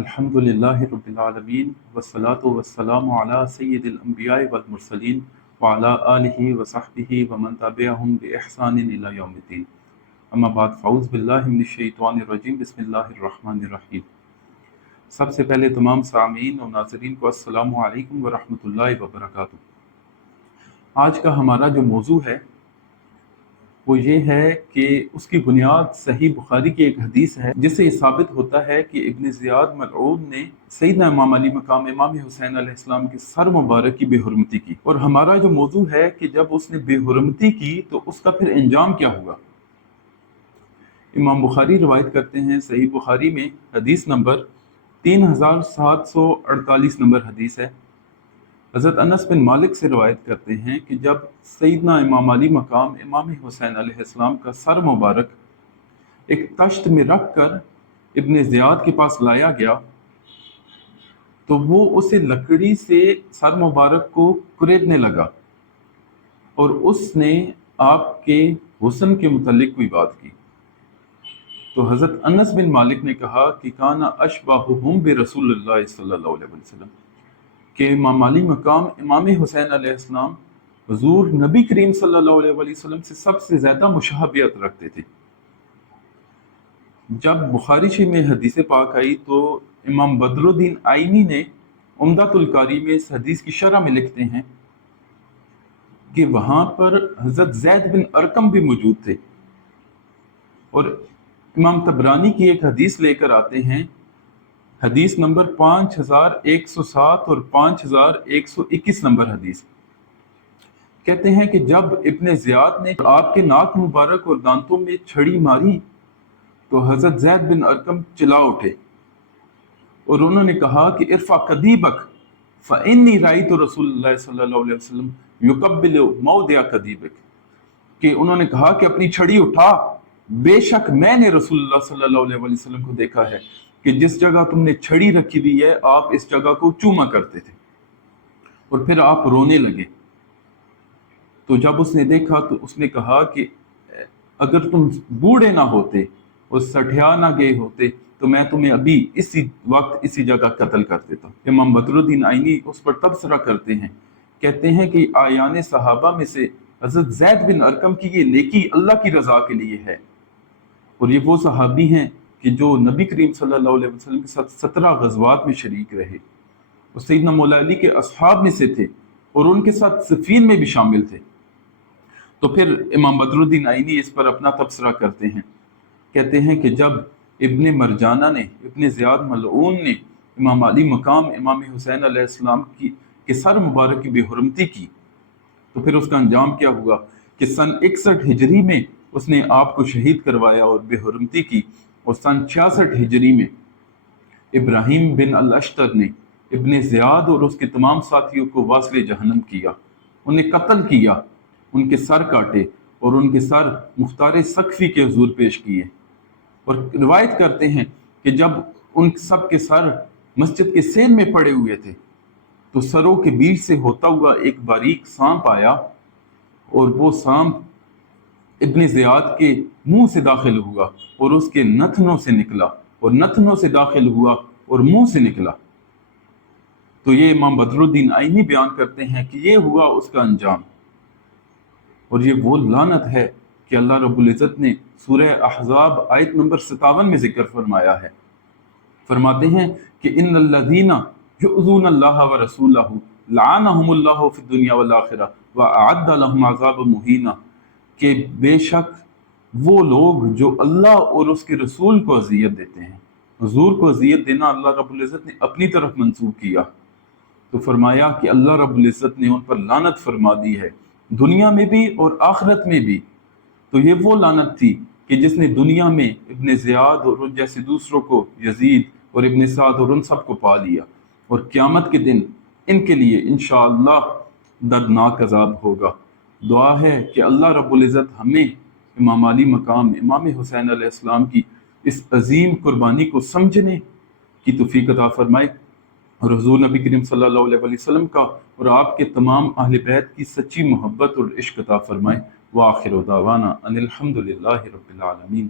الحمدللہ رب العالمین والصلاة والسلام علی سید الانبیاء والمرسلین وعلی آلہ وصحبہ ومن تبعہم بإحسان الی یوم الدین اما بعد فاعوذ باللہ من الشیطان الرجیم بسم اللہ الرحمن الرحیم۔ سب سے پہلے تمام سامعین اور ناظرین کو السلام علیکم ورحمۃ اللہ وبرکاتہ۔ آج کا ہمارا جو موضوع ہے وہ یہ ہے کہ اس کی بنیاد صحیح بخاری کی ایک حدیث ہے جس سے یہ ثابت ہوتا ہے کہ ابن زیاد ملعون نے سیدنا امام علی مقام امام حسین علیہ السلام کے سر مبارک کی بے حرمتی کی، اور ہمارا جو موضوع ہے کہ جب اس نے بے حرمتی کی تو اس کا پھر انجام کیا ہوا۔ امام بخاری روایت کرتے ہیں، صحیح بخاری میں حدیث نمبر 3748 نمبر حدیث ہے، حضرت انس بن مالک سے روایت کرتے ہیں کہ جب سیدنا امام علی مقام امام حسین علیہ السلام کا سر مبارک ایک تشت میں رکھ کر ابن زیاد کے پاس لایا گیا تو وہ اسے لکڑی سے سر مبارک کو کریدنے لگا، اور اس نے آپ کے حسن کے متعلق کوئی بات کی۔ تو حضرت انس بن مالک نے کہا کہ کانا اشبہہم برسول اللہ صلی اللہ علیہ وسلم، کہ امام علی مقام امام حسین علیہ السلام حضور نبی کریم صلی اللہ علیہ وسلم سے سب سے زیادہ مشابہت رکھتے تھے۔ جب بخاری شریف میں حدیث پاک آئی تو امام بدر الدین آئینی نے عمدۃ القاری میں اس حدیث کی شرح میں لکھتے ہیں کہ وہاں پر حضرت زید بن ارقم بھی موجود تھے، اور امام طبرانی کی ایک حدیث لے کر آتے ہیں، حدیث نمبر 5107 اور 5121 نمبر حدیث، کہتے ہیں کہ جب ابن زیاد نے آپ کے ناک مبارک اور دانتوں میں چھڑی ماری تو حضرت زید بن ارقم چلا اٹھے، اور انہوں نے کہا کہ ارفع قدیبک فإنی رأیت رسول اللہ صلی اللہ علیہ وسلم یقبل موضع قدیبک، کہ انہوں نے کہا کہ اپنی چھڑی اٹھا، بے شک میں نے رسول اللہ صلی اللہ علیہ وسلم کو دیکھا ہے کہ جس جگہ تم نے چھڑی رکھی ہوئی ہے آپ اس جگہ کو چوما کرتے تھے، اور پھر آپ رونے لگے۔ تو جب اس نے دیکھا تو اس نے کہا کہ اگر تم بوڑھے نہ ہوتے اور سٹھیا نہ گئے ہوتے تو میں تمہیں ابھی اسی وقت اسی جگہ قتل کر دیتا۔ امام بدر الدین آئینی اس پر تبصرہ کرتے ہیں، کہتے ہیں کہ آیان صحابہ میں سے حضرت زید بن ارقم کی یہ نیکی اللہ کی رضا کے لیے ہے، اور یہ وہ صحابی ہیں کہ جو نبی کریم صلی اللہ علیہ وسلم کے ساتھ 17 غزوات میں شریک رہے، اور سیدنا مولا علی کے اصحاب میں سے تھے، اور ان کے ساتھ صفین میں بھی شامل تھے۔ تو پھر امام بدر الدین آئینی اس پر اپنا تبصرہ کرتے ہیں، کہتے ہیں کہ جب ابن مرجانہ نے، ابن زیاد ملعون نے امام علی مقام امام حسین علیہ السلام کے سر مبارک کی بے حرمتی کی تو پھر اس کا انجام کیا ہوا کہ سن 61 ہجری میں اس نے آپ کو شہید کروایا اور بے حرمتی کی، اور سن 66 ہجری میں ابراہیم بن الاشتر نے ابن زیاد اور اس کے تمام ساتھیوں کو واصل جہنم کیا، انہیں قتل کیا، ان کے سر کاٹے اور ان کے سر مختار سقفی کے حضور پیش کیے، اور روایت کرتے ہیں کہ جب ان سب کے سر مسجد کے سین میں پڑے ہوئے تھے تو سروں کے بیچ سے ہوتا ہوا ایک باریک سانپ آیا، اور وہ سانپ ابن زیاد کے منہ سے داخل ہوا اور اس کے نتنوں سے نکلا، اور نتنوں سے داخل ہوا اور منہ سے نکلا۔ تو یہ امام بدر الدین آئینی بیان کرتے ہیں کہ یہ ہوا اس کا انجام، اور یہ وہ لعنت ہے کہ اللہ رب العزت نے سورہ احزاب آیت نمبر 57 میں ذکر فرمایا ہے۔ فرماتے ہیں کہ ان الذین یؤذون اللہ ورسولہ لعنہم اللہ فی الدنیا والآخرہ واعد لہم عذابا مہینا، کہ بے شک وہ لوگ جو اللہ اور اس کے رسول کو اذیت دیتے ہیں، حضور کو اذیت دینا اللہ رب العزت نے اپنی طرف منسوب کیا، تو فرمایا کہ اللہ رب العزت نے ان پر لعنت فرما دی ہے دنیا میں بھی اور آخرت میں بھی۔ تو یہ وہ لعنت تھی کہ جس نے دنیا میں ابن زیاد اور ان جیسے دوسروں کو، یزید اور ابن سعد اور ان سب کو پا لیا، اور قیامت کے دن ان کے لیے انشاءاللہ دردناک عذاب ہوگا۔ دعا ہے کہ اللہ رب العزت ہمیں امام علی مقام امام حسین علیہ السلام کی اس عظیم قربانی کو سمجھنے کی توفیق عطا فرمائے، اور حضور نبی کریم صلی اللہ علیہ وسلم کا اور آپ کے تمام اہل بیت کی سچی محبت اور عشق عطا فرمائے۔ وآخر دعوانا ان الحمد للہ رب العالمین۔